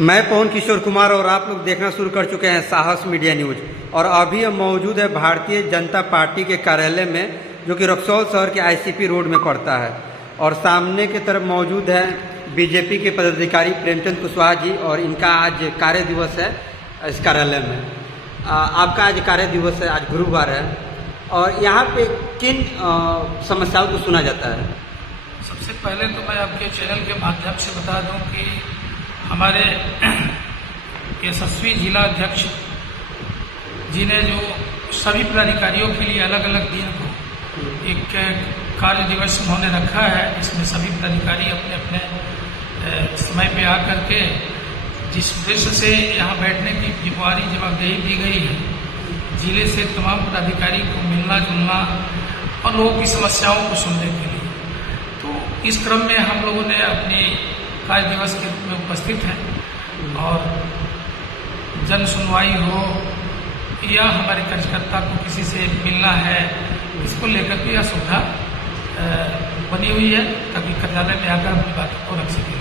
मैं पवन किशोर कुमार और आप लोग देखना शुरू कर चुके हैं साहस मीडिया न्यूज। और अभी हम मौजूद है भारतीय जनता पार्टी के कार्यालय में, जो कि रक्सौल शहर के आईसीपी रोड में पड़ता है। और सामने की तरफ मौजूद है बीजेपी के पदाधिकारी प्रेमचंद कुशवाहा जी, और इनका आज कार्य दिवस है इस कार्यालय में। आपका आज कार्य दिवस है, आज गुरुवार है, और यहाँ पे किन समस्याओं को सुना जाता है? सबसे पहले तो मैं आपके चैनल के माध्यम से बता दूं कि हमारे यशस्वी जिला अध्यक्ष जी ने जो सभी पदाधिकारियों के लिए अलग अलग दिन को एक कार्य दिवस उन्होंने रखा है। इसमें सभी पदाधिकारी अपने अपने समय पे आकर के जिस उद्देश्य से यहाँ बैठने की जिम्मेवारी जवाबदेही दी गई है, जिले से तमाम पदाधिकारी को मिलना जुलना और लोगों की समस्याओं को सुनने के लिए, तो इस क्रम में हम लोगों ने अपनी कार्य दिवस के रूप में उपस्थित हैं और जन सुनवाई हो या हमारे कार्यकर्ता को किसी से मिलना है, इसको लेकर के यह सुविधा बनी हुई है ताकि कार्यालय में आकर अपनी बातों को रख सकें।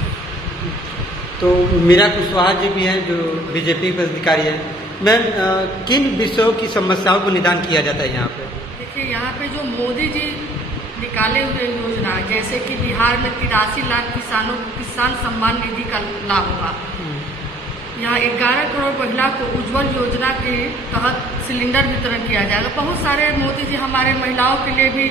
तो मीरा कुशवाहा जी भी हैं जो बीजेपी के अधिकारी हैं। मैम, किन विषयों की समस्याओं को निदान किया जाता है यहाँ पे? देखिए, यहाँ पे जो मोदी जी निकाले हुए योजना, जैसे कि बिहार में 83 लाख किसानों को किसान सम्मान निधि का लाभ होगा। यहाँ 11 करोड़ महिला को उज्जवल योजना के तहत सिलेंडर वितरण किया जाएगा। बहुत सारे मोदी जी हमारे महिलाओं के लिए भी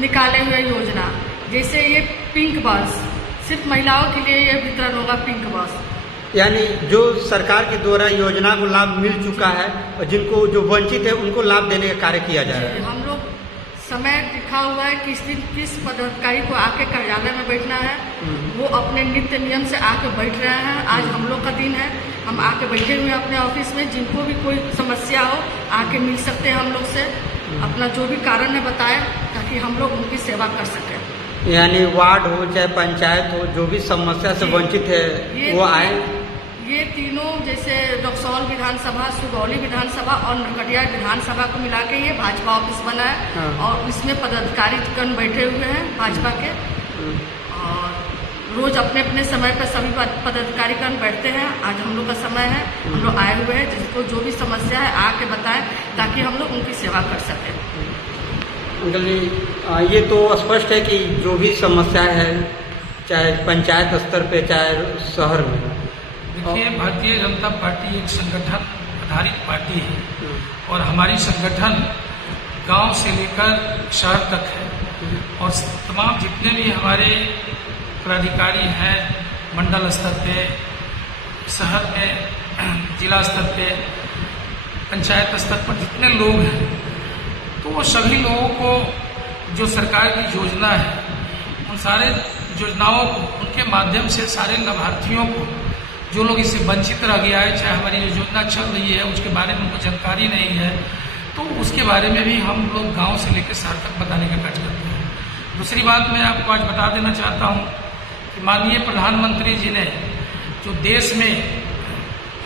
निकाले हुए योजना, जैसे ये पिंक बस, सिर्फ महिलाओं के लिए ये वितरण होगा, पिंक बस। यानी जो सरकार के द्वारा योजना को लाभ मिल चुका है और जिनको जो वंचित है उनको लाभ देने का कार्य किया जा रहा है। हम लोग समय लिखा हुआ है किस दिन किस पदाधिकारी को आके कार्यालय में बैठना है, वो अपने नित्य नियम से आके बैठ रहे हैं। आज हम लोग का दिन है, हम आके बैठे हुए हैं अपने ऑफिस में। जिनको भी कोई समस्या हो आके मिल सकते हैं हम लोग से, अपना जो भी कारण है बताएं ताकि हम लोग उनकी सेवा कर सकें। यानी वार्ड हो चाहे पंचायत हो, जो भी समस्या से वंचित है वो आए। ये तीनों, जैसे रक्सौल विधानसभा, सुगौली विधानसभा और नरकटिया विधानसभा को मिला के ये भाजपा ऑफिस बना है। हाँ। और इसमें पदाधिकारी कन बैठे हुए हैं भाजपा के, और रोज अपने अपने समय पर सभी पदाधिकारी कन बैठते हैं। आज हम लोग का समय है, हम लोग आए हुए हैं। जिसको जो भी समस्या है आके बताएं ताकि हम लोग उनकी सेवा कर सकें। अंकल जी, ये तो स्पष्ट है कि जो भी समस्या है, चाहे पंचायत स्तर पे चाहे शहर में। देखिए, भारतीय जनता पार्टी एक संगठन आधारित पार्टी है और हमारी संगठन गांव से लेकर शहर तक है। और तमाम जितने भी हमारे पदाधिकारी हैं, मंडल स्तर पे, शहर में, जिला स्तर पे, पंचायत स्तर पर जितने लोग हैं, तो वो सभी लोगों को जो सरकार की योजना है, उन सारे योजनाओं को, उनके माध्यम से सारे लाभार्थियों को, जो लोग इससे वंचित रह गया है, चाहे हमारी जो योजना चल रही है उसके बारे में उनको जानकारी नहीं है, तो उसके बारे में भी हम लोग गांव से लेकर शहर तक बताने का कार्य करते हैं। दूसरी बात मैं आपको आज बता देना चाहता हूं कि माननीय प्रधानमंत्री जी ने जो देश में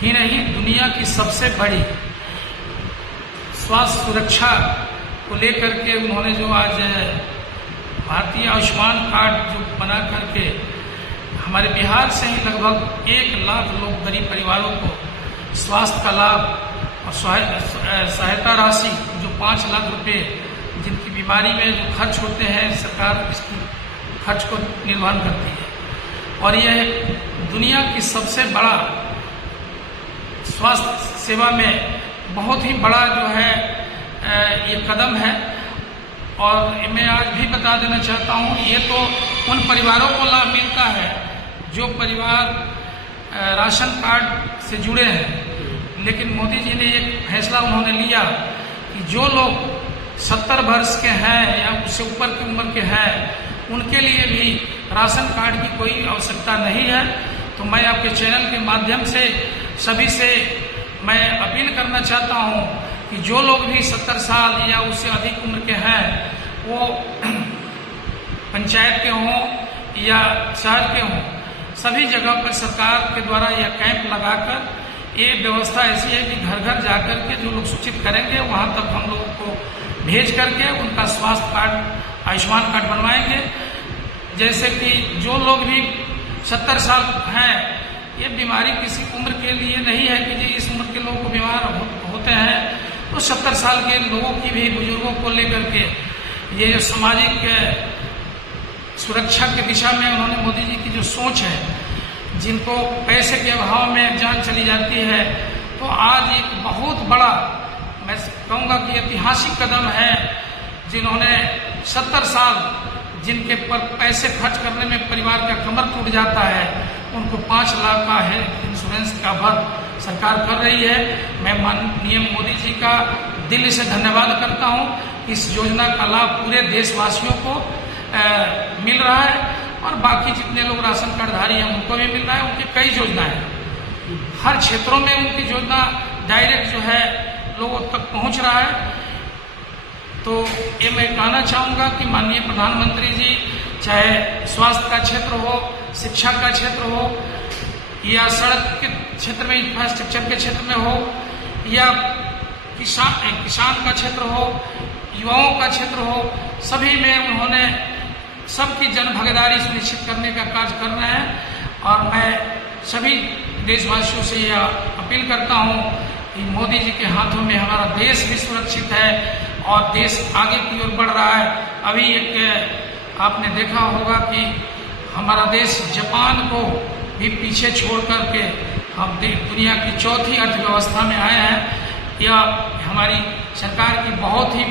ही नहीं दुनिया की सबसे बड़ी स्वास्थ्य सुरक्षा को लेकर के उन्होंने जो आज भारतीय आयुष्मान कार्ड जो बना करके हमारे बिहार से ही लगभग 1 लाख लोग, गरीब परिवारों को स्वास्थ्य का लाभ और सहायता राशि जो 5 लाख रुपए जिनकी बीमारी में जो खर्च होते हैं, सरकार इसकी खर्च को निर्वहन करती है। और यह दुनिया की सबसे बड़ा स्वास्थ्य सेवा में बहुत ही बड़ा जो है ये कदम है। और मैं आज भी बता देना चाहता हूँ, ये तो उन परिवारों को लाभ मिलता है जो परिवार राशन कार्ड से जुड़े हैं, लेकिन मोदी जी ने एक फैसला उन्होंने लिया कि जो लोग 70 वर्ष के हैं या उससे ऊपर की उम्र के हैं, उनके लिए भी राशन कार्ड की कोई आवश्यकता नहीं है। तो मैं आपके चैनल के माध्यम से सभी से मैं अपील करना चाहता हूँ कि जो लोग भी 70 साल या उससे अधिक उम्र के हैं, वो पंचायत के हों या शहर के हों, सभी जगह पर सरकार के द्वारा यह कैंप लगाकर ये व्यवस्था ऐसी है कि घर घर जाकर के जो लोग सूचित करेंगे वहां तक हम लोगों को भेज करके उनका स्वास्थ्य कार्ड, आयुष्मान कार्ड बनवाएंगे। जैसे कि जो लोग भी 70 साल हैं ये बीमारी किसी उम्र के लिए नहीं है कि इस उम्र के लोग को बीमार होते हैं। तो 70 साल के लोगों की भी, बुजुर्गों को लेकर के ये जो सामाजिक सुरक्षा की दिशा में उन्होंने मोदी जी की जो सोच है, जिनको पैसे के अभाव में जान चली जाती है, तो आज एक बहुत बड़ा, मैं कहूँगा कि ऐतिहासिक कदम है। जिन्होंने 70 साल जिनके पर पैसे खर्च करने में परिवार का कमर टूट जाता है, उनको 5 लाख का हेल्थ इंश्योरेंस का भर सरकार कर रही है। मैं माननीय मोदी जी का दिल से धन्यवाद करता हूँ। इस योजना का लाभ पूरे देशवासियों को मिल रहा है और बाकी जितने लोग राशन कार्डधारी हैं उनको भी मिल रहा है। उनकी कई योजनाएं हर क्षेत्रों में उनकी योजना डायरेक्ट जो है लोगों तक पहुंच रहा है। तो ये मैं कहना चाहूँगा कि माननीय प्रधानमंत्री जी, चाहे स्वास्थ्य का क्षेत्र हो, शिक्षा का क्षेत्र हो, या सड़क के क्षेत्र में, इंफ्रास्ट्रक्चर के क्षेत्र में हो, या किसान का क्षेत्र हो, युवाओं का क्षेत्र हो, सभी में उन्होंने सबकी जन भागीदारी सुनिश्चित करने का कार्य कर रहे हैं। और मैं सभी देशवासियों से यह अपील करता हूँ कि मोदी जी के हाथों में हमारा देश भी सुरक्षित है और देश आगे की ओर बढ़ रहा है। अभी एक आपने देखा होगा कि हमारा देश जापान को भी पीछे छोड़ करके हम दुनिया की 4थी अर्थव्यवस्था में आए हैं। यह हमारी सरकार की बहुत ही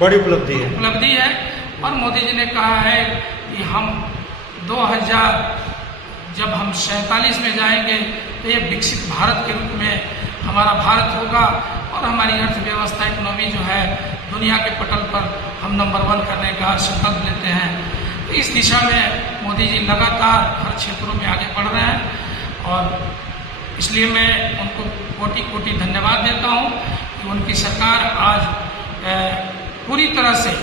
बड़ी उपलब्धि है। और मोदी जी ने कहा है कि हम 2000 जब हम 47 में जाएंगे तो ये विकसित भारत के रूप में हमारा भारत होगा और हमारी अर्थव्यवस्था, इकोनॉमी जो है दुनिया के पटल पर हम नंबर 1 करने का संकल्प लेते हैं। तो इस दिशा में मोदी जी लगातार हर क्षेत्रों में आगे बढ़ रहे हैं और इसलिए मैं उनको कोटि कोटि धन्यवाद देता हूँ कि उनकी सरकार आज पूरी तरह से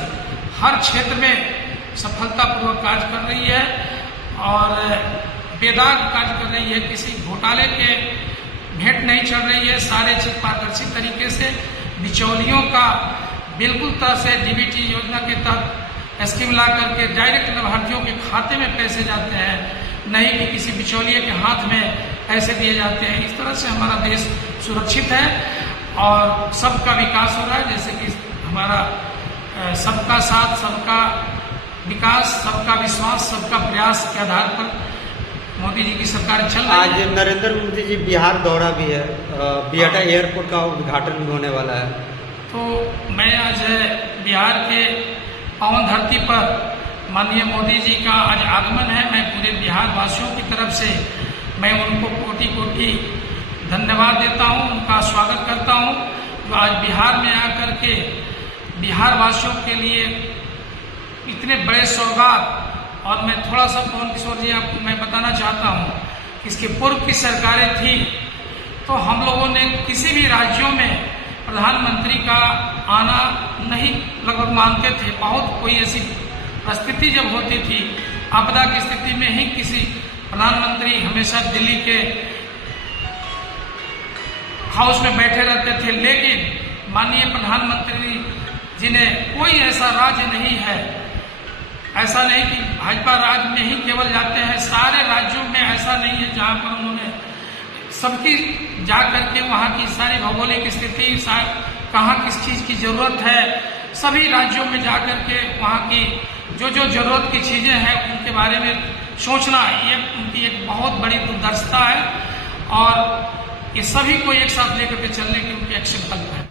हर क्षेत्र में सफलतापूर्वक कार्य कर रही है और बेदाग कार्य कर रही है। किसी घोटाले के भेंट नहीं चढ़ रही है। सारे चीज पारदर्शी तरीके से, बिचौलियों का बिल्कुल तरह से डीबीटी योजना के तहत स्कीम ला करके डायरेक्ट लाभार्थियों के खाते में पैसे जाते हैं, नहीं कि किसी बिचौलिए के हाथ में पैसे दिए जाते हैं। इस तरह से हमारा देश सुरक्षित है और सबका विकास हो रहा है। जैसे कि हमारा सबका साथ, सबका विकास, सबका विश्वास, सबका प्रयास के आधार पर मोदी जी की सरकार चल रही है। आज नरेंद्र मोदी जी बिहार दौरा भी है, बिहटा एयरपोर्ट का उद्घाटन भी होने वाला है। तो मैं आज बिहार के पावन धरती पर माननीय मोदी जी का आज आगमन है। मैं पूरे बिहार वासियों की तरफ से मैं उनको कोटि कोटि धन्यवाद देता हूँ, उनका स्वागत करता हूँ जो आज बिहार में आकर के बिहार वासियों के लिए इतने बड़े सौगात। और मैं थोड़ा सा पवन किशोर जी आपको मैं बताना चाहता हूँ कि इसके पूर्व की सरकारें थी तो हम लोगों ने किसी भी राज्यों में प्रधानमंत्री का आना नहीं लगभग मानते थे। बहुत कोई ऐसी परिस्थिति जब होती थी, आपदा की स्थिति में ही किसी प्रधानमंत्री हमेशा दिल्ली के हाउस में बैठे रहते थे। लेकिन माननीय प्रधानमंत्री जी ने, कोई ऐसा राज्य नहीं है, ऐसा नहीं कि भाजपा राज्य में ही केवल जाते हैं, सारे राज्यों में ऐसा नहीं है जहां पर उन्होंने सबकी जा करके वहां की सारी भौगोलिक स्थिति, कहाँ किस चीज की जरूरत है, सभी राज्यों में जा करके वहां की जो जो जरूरत की चीजें हैं उनके बारे में सोचना, ये उनकी एक बहुत बड़ी दूरदर्शिता है और ये सभी को एक साथ लेकर के चलने की उनकी एक संकल्प है।